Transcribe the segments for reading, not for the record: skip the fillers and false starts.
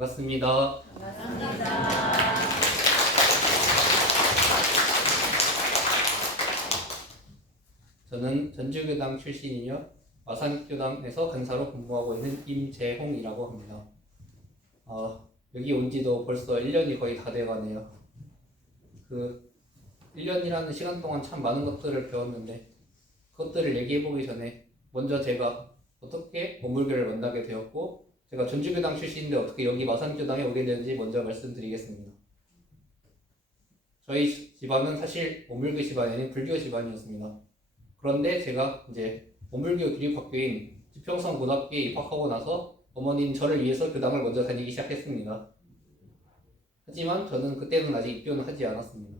반갑습니다. 반갑습니다. 저는 전주교당 출신이며 마산교당에서 간사로 근무하고 있는 임재홍이라고 합니다. 여기 온 지도 벌써 1년이 거의 다 돼가네요. 1년이라는 시간 동안 참 많은 것들을 배웠는데 그것들을 얘기해보기 전에 먼저 제가 어떻게 어물교를 만나게 되었고 제가 전주교당 출신인데 어떻게 여기 마산교당에 오게 되는지 먼저 말씀드리겠습니다. 저희 집안은 사실 어물교 집안이 아닌 불교 집안이었습니다. 그런데 제가 이제 어물교 기립학교인 지평선 고등학교에 입학하고 나서 어머니는 저를 위해서 교당을 먼저 다니기 시작했습니다. 하지만 저는 그때는 아직 입교는 하지 않았습니다.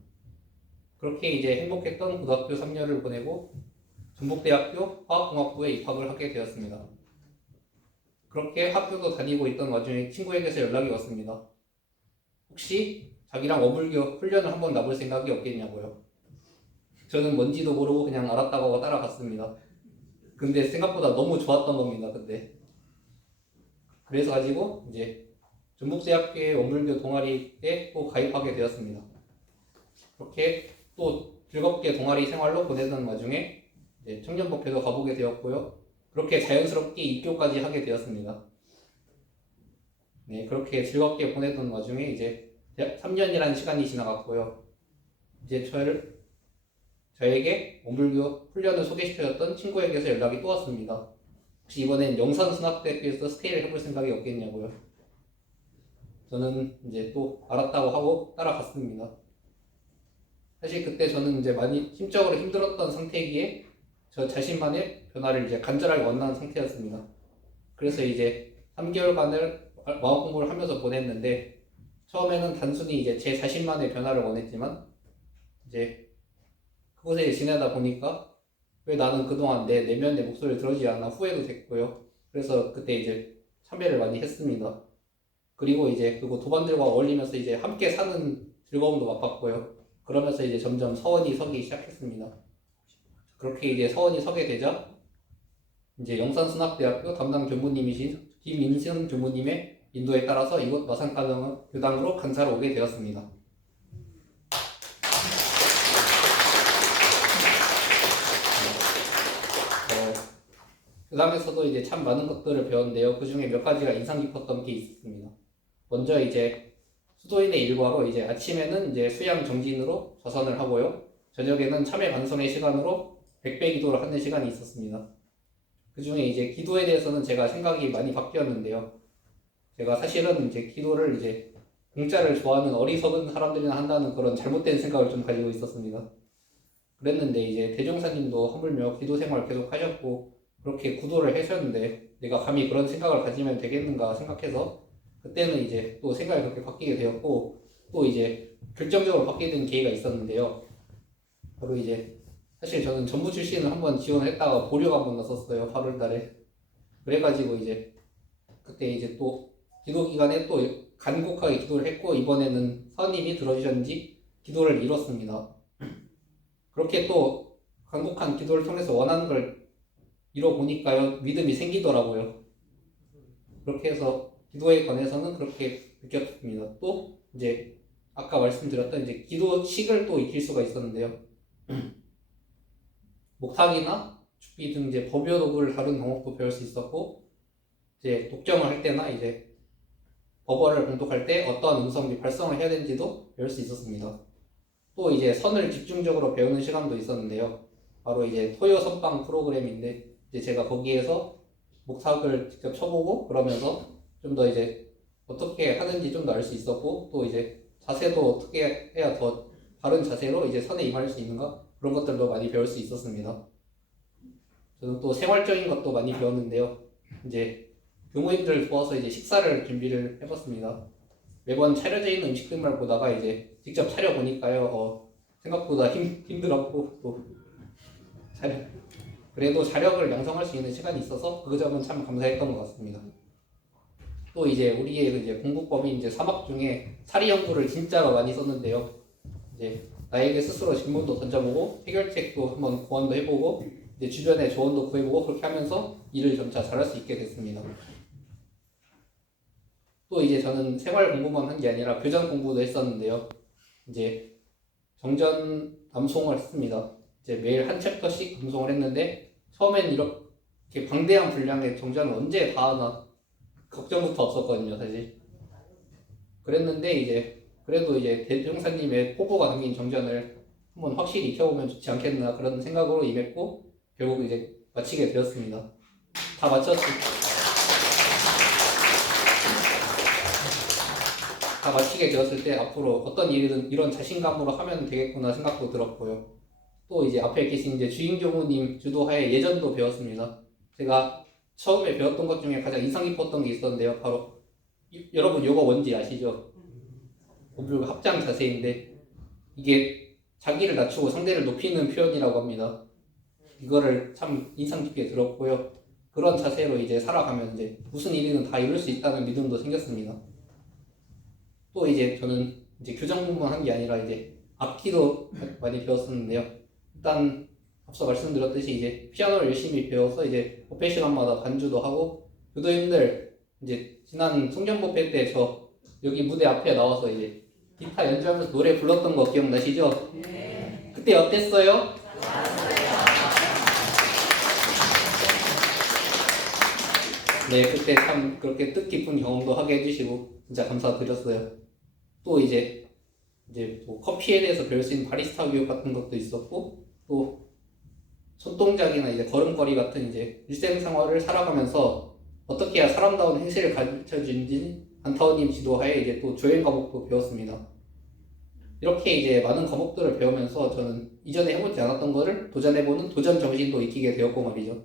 그렇게 이제 행복했던 고등학교 3년을 보내고 전북대학교 화학공학부에 입학을 하게 되었습니다. 그렇게 학교도 다니고 있던 와중에 친구에게서 연락이 왔습니다. 혹시 자기랑 어물교 훈련을 한번 나볼 생각이 없겠냐고요. 저는 뭔지도 모르고 그냥 알았다고 하고 따라갔습니다. 근데 생각보다 너무 좋았던 겁니다. 그래서 가지고 이제 전북대학교의 어물교 동아리에 또 가입하게 되었습니다. 그렇게 또 즐겁게 동아리 생활로 보내던 와중에 이제 청년법회도 가보게 되었고요. 그렇게 자연스럽게 입교까지 하게 되었습니다. 네, 그렇게 즐겁게 보내던 와중에 이제 3년이라는 시간이 지나갔고요. 이제 저에게 어물교 훈련을 소개시켜줬던 친구에게서 연락이 또 왔습니다. 혹시 이번엔 영산순학대학교에서 스테이를 해볼 생각이 없겠냐고요. 저는 이제 또 알았다고 하고 따라갔습니다. 사실 그때 저는 이제 많이 심적으로 힘들었던 상태이기에 저 자신만의 변화를 이제 간절하게 원하는 상태였습니다. 그래서 이제 3개월간을 마음 공부를 하면서 보냈는데 처음에는 단순히 이제 제 자신만의 변화를 원했지만 이제 그곳에 지내다 보니까 왜 나는 그동안 내 내면의 목소리를 들어주지 않아 후회도 됐고요. 그래서 그때 이제 참여를 많이 했습니다. 그리고 이제 도반들과 어울리면서 이제 함께 사는 즐거움도 맛봤고요. 그러면서 이제 점점 서원이 서기 시작했습니다. 그렇게 이제 서원이 서게 되자 이제 영산순학대학교 담당 교무님이신 김인승 교무님의 인도에 따라서 이곳 마산교당으로 간사로 오게 되었습니다. 교당에서도 이제 참 많은 것들을 배웠는데요. 그 중에 몇 가지가 인상 깊었던 게 있습니다. 먼저 이제 수도인의 일과로 이제 아침에는 이제 수양 정진으로 자선을 하고요. 저녁에는 참회 반성의 시간으로 백배 기도를 하는 시간이 있었습니다. 그 중에 이제 기도에 대해서는 제가 생각이 많이 바뀌었는데요. 제가 사실은 이제 기도를 이제 공짜를 좋아하는 어리석은 사람들이나 한다는 그런 잘못된 생각을 좀 가지고 있었습니다. 그랬는데 이제 대종사님도 하물며 기도 생활 계속 하셨고 그렇게 구도를 하셨는데 내가 감히 그런 생각을 가지면 되겠는가 생각해서 그때는 이제 또 생각이 그렇게 바뀌게 되었고 또 이제 결정적으로 바뀌게 된 계기가 있었는데요. 바로 이제 사실 저는 전부 출신을 한번 지원을 했다가 보류가 한번 났었어요. 8월 달에. 그래가지고 이제 그때 이제 또 기도 기간에 또 간곡하게 기도를 했고 이번에는 사원님이 들어주셨는지 기도를 이뤘습니다. 그렇게 또 간곡한 기도를 통해서 원하는 걸 이뤄보니까요 믿음이 생기더라고요. 그렇게 해서 기도에 관해서는 그렇게 느꼈습니다. 또 이제 아까 말씀드렸던 이제 기도식을 또 익힐 수가 있었는데요. 목탁이나 축비 등 이제 법요 도구를 다룬 방법도 배울 수 있었고 이제 독정을 할 때나 이제 법어를 봉독할 때 어떠한 음성 및 발성을 해야 되는지도 배울 수 있었습니다. 또 이제 선을 집중적으로 배우는 시간도 있었는데요. 바로 이제 토요 선방 프로그램인데 이제 제가 거기에서 목탁을 직접 쳐보고 그러면서 좀 더 이제 어떻게 하는지 좀 더 알 수 있었고 또 이제 자세도 어떻게 해야 더 바른 자세로 이제 선에 임할 수 있는가 그런 것들도 많이 배울 수 있었습니다. 저는 또 생활적인 것도 많이 배웠는데요. 이제 교무님들을 도와서 이제 식사를 준비를 해봤습니다. 매번 차려져 있는 음식들만 보다가 이제 직접 차려 보니까요. 생각보다 힘들었고 또 그래도 자력을 양성할 수 있는 시간이 있어서 그 점은 참 감사했던 것 같습니다. 또 이제 우리의 이제 공부법이 이제 3학 중에 사리 연구를 진짜로 많이 썼는데요. 이제 나에게 스스로 질문도 던져보고 해결책도 한번 고안도 해보고 이제 주변에 조언도 구해보고 그렇게 하면서 일을 점차 잘할 수 있게 됐습니다. 또 이제 저는 생활 공부만 한 게 아니라 교장 공부도 했었는데요. 이제 정전 암송을 했습니다. 이제 매일 한 챕터씩 암송을 했는데 처음엔 이렇게 방대한 분량의 정전을 언제 다 하나 걱정부터 없었거든요, 사실. 그랬는데 이제 그래도 이제 대종사님의 포부가 담긴 정전을 한번 확실히 익혀보면 좋지 않겠나 그런 생각으로 임했고 결국 이제 마치게 되었습니다. 다 마치게 되었을 때 앞으로 어떤 일이든 이런 자신감으로 하면 되겠구나 생각도 들었고요. 또 이제 앞에 계신 이제 주인교무님 주도하에 예전도 배웠습니다. 제가 처음에 배웠던 것 중에 가장 인상 깊었던 게 있었는데요. 바로 여러분 요거 뭔지 아시죠? 고불 합장 자세인데 이게 자기를 낮추고 상대를 높이는 표현이라고 합니다. 이거를 참 인상 깊게 들었고요. 그런 자세로 이제 살아가면 이제 무슨 일이든 다 이룰 수 있다는 믿음도 생겼습니다. 또 이제 저는 이제 교장 공부만 한 게 아니라 이제 악기도 많이 배웠었는데요. 일단 앞서 말씀드렸듯이 이제 피아노를 열심히 배워서 이제 법회 시간마다 반주도 하고 교도님들 이제 지난 송년법회 때 저 여기 무대 앞에 나와서 이제 기타 연주하면서 노래 불렀던 거 기억나시죠? 네. 그때 어땠어요? 네, 그때 참 그렇게 뜻깊은 경험도 하게 해주시고 진짜 감사드렸어요. 또 이제 뭐 커피에 대해서 배울 수 있는 바리스타 교육 같은 것도 있었고 또 손동작이나 이제 걸음걸이 같은 이제 일생생활을 살아가면서 어떻게 해야 사람다운 행실을 가르쳐주는지 안타원님 지도하에 이제 또 조연 과목도 배웠습니다. 이렇게 이제 많은 과목들을 배우면서 저는 이전에 해보지 않았던 거를 도전해보는 도전 정신도 익히게 되었고 말이죠.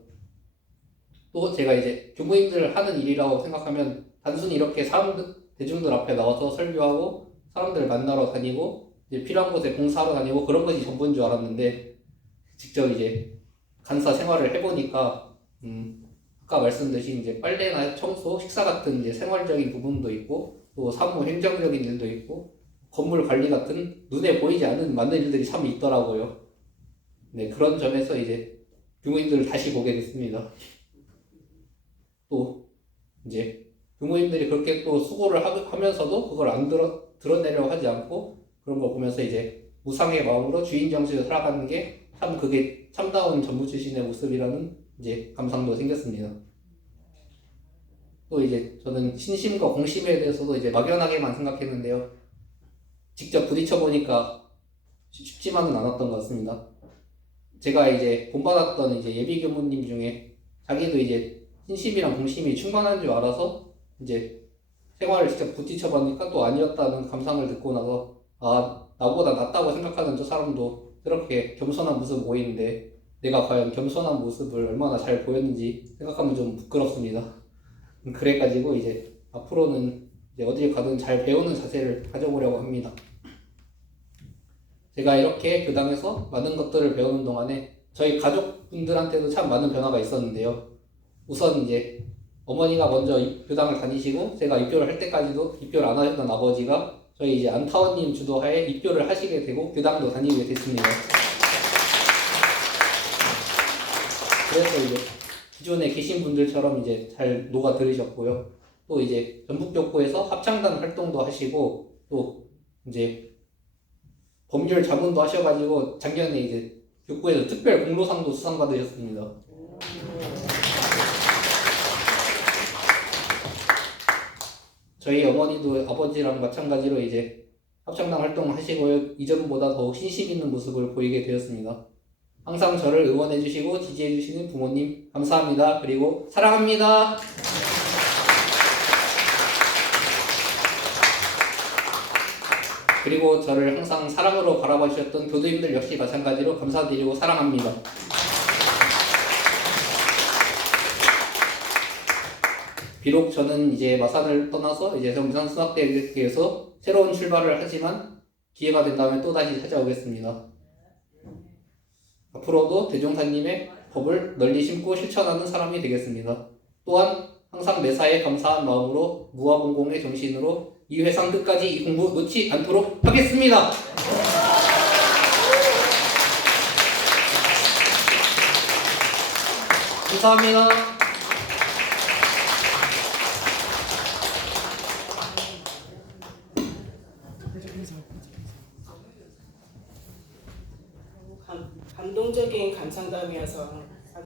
또 제가 이제 교무님들 하는 일이라고 생각하면 단순히 이렇게 대중들 앞에 나와서 설교하고 사람들 만나러 다니고 이제 필요한 곳에 봉사하러 다니고 그런 것이 전부인 줄 알았는데 직접 이제 간사 생활을 해보니까 아까 말씀드린 이제 빨래나 청소, 식사 같은 이제 생활적인 부분도 있고 또 사무 행정적인 일도 있고 건물 관리 같은 눈에 보이지 않는 많은 일들이 참 있더라고요. 네, 그런 점에서 이제 교무님들을 다시 보게 됐습니다. 또 이제 교무님들이 그렇게 또 수고를 하면서도 그걸 안 드러내려고 하지 않고 그런 걸 보면서 이제 무상의 마음으로 주인 정신을 살아가는 게 참 그게 참다운 전무 출신의 모습이라는 이제 감상도 생겼습니다. 또 이제 저는 신심과 공심에 대해서도 이제 막연하게만 생각했는데요. 직접 부딪혀 보니까 쉽지만은 않았던 것 같습니다. 제가 이제 본받았던 이제 예비 교무님 중에 자기도 이제 신심이랑 공심이 충만한 줄 알아서 이제 생활을 직접 부딪혀 보니까 또 아니었다는 감상을 듣고 나서 나보다 낫다고 생각하는 저 사람도 저렇게 겸손한 모습 보이는데 내가 과연 겸손한 모습을 얼마나 잘 보였는지 생각하면 좀 부끄럽습니다. 그래가지고 이제 앞으로는 이제 어딜 가든 잘 배우는 자세를 가져보려고 합니다. 제가 이렇게 교당에서 많은 것들을 배우는 동안에 저희 가족분들한테도 참 많은 변화가 있었는데요. 우선 이제 어머니가 먼저 교당을 다니시고 제가 입교를 할 때까지도 입교를 안 하셨던 아버지가 저희 이제 안타원님 주도하에 입교를 하시게 되고 교당도 다니게 됐습니다. 그래서 이제 기존에 계신 분들처럼 이제 잘 녹아들으셨고요. 또 이제 전북교구에서 합창단 활동도 하시고 또 이제 법률 자문도 하셔가지고 작년에 이제 교구에서 특별 공로상도 수상받으셨습니다. 저희 어머니도 아버지랑 마찬가지로 이제 합창단 활동을 하시고요. 이전보다 더욱 신심 있는 모습을 보이게 되었습니다. 항상 저를 응원해주시고 지지해주시는 부모님 감사합니다. 그리고 사랑합니다. 그리고 저를 항상 사랑으로 바라봐 주셨던 교도님들 역시 마찬가지로 감사드리고 사랑합니다. 비록 저는 이제 마산을 떠나서 이제 정산수학대학교에서 새로운 출발을 하지만 기회가 된다면 또다시 찾아오겠습니다. 앞으로도 대종사님의 법을 널리 심고 실천하는 사람이 되겠습니다. 또한 항상 매사에 감사한 마음으로 무아공공의 정신으로 이 회상 끝까지 이 공부 놓지 않도록 하겠습니다. 감사합니다. 감동적인 감상담이어서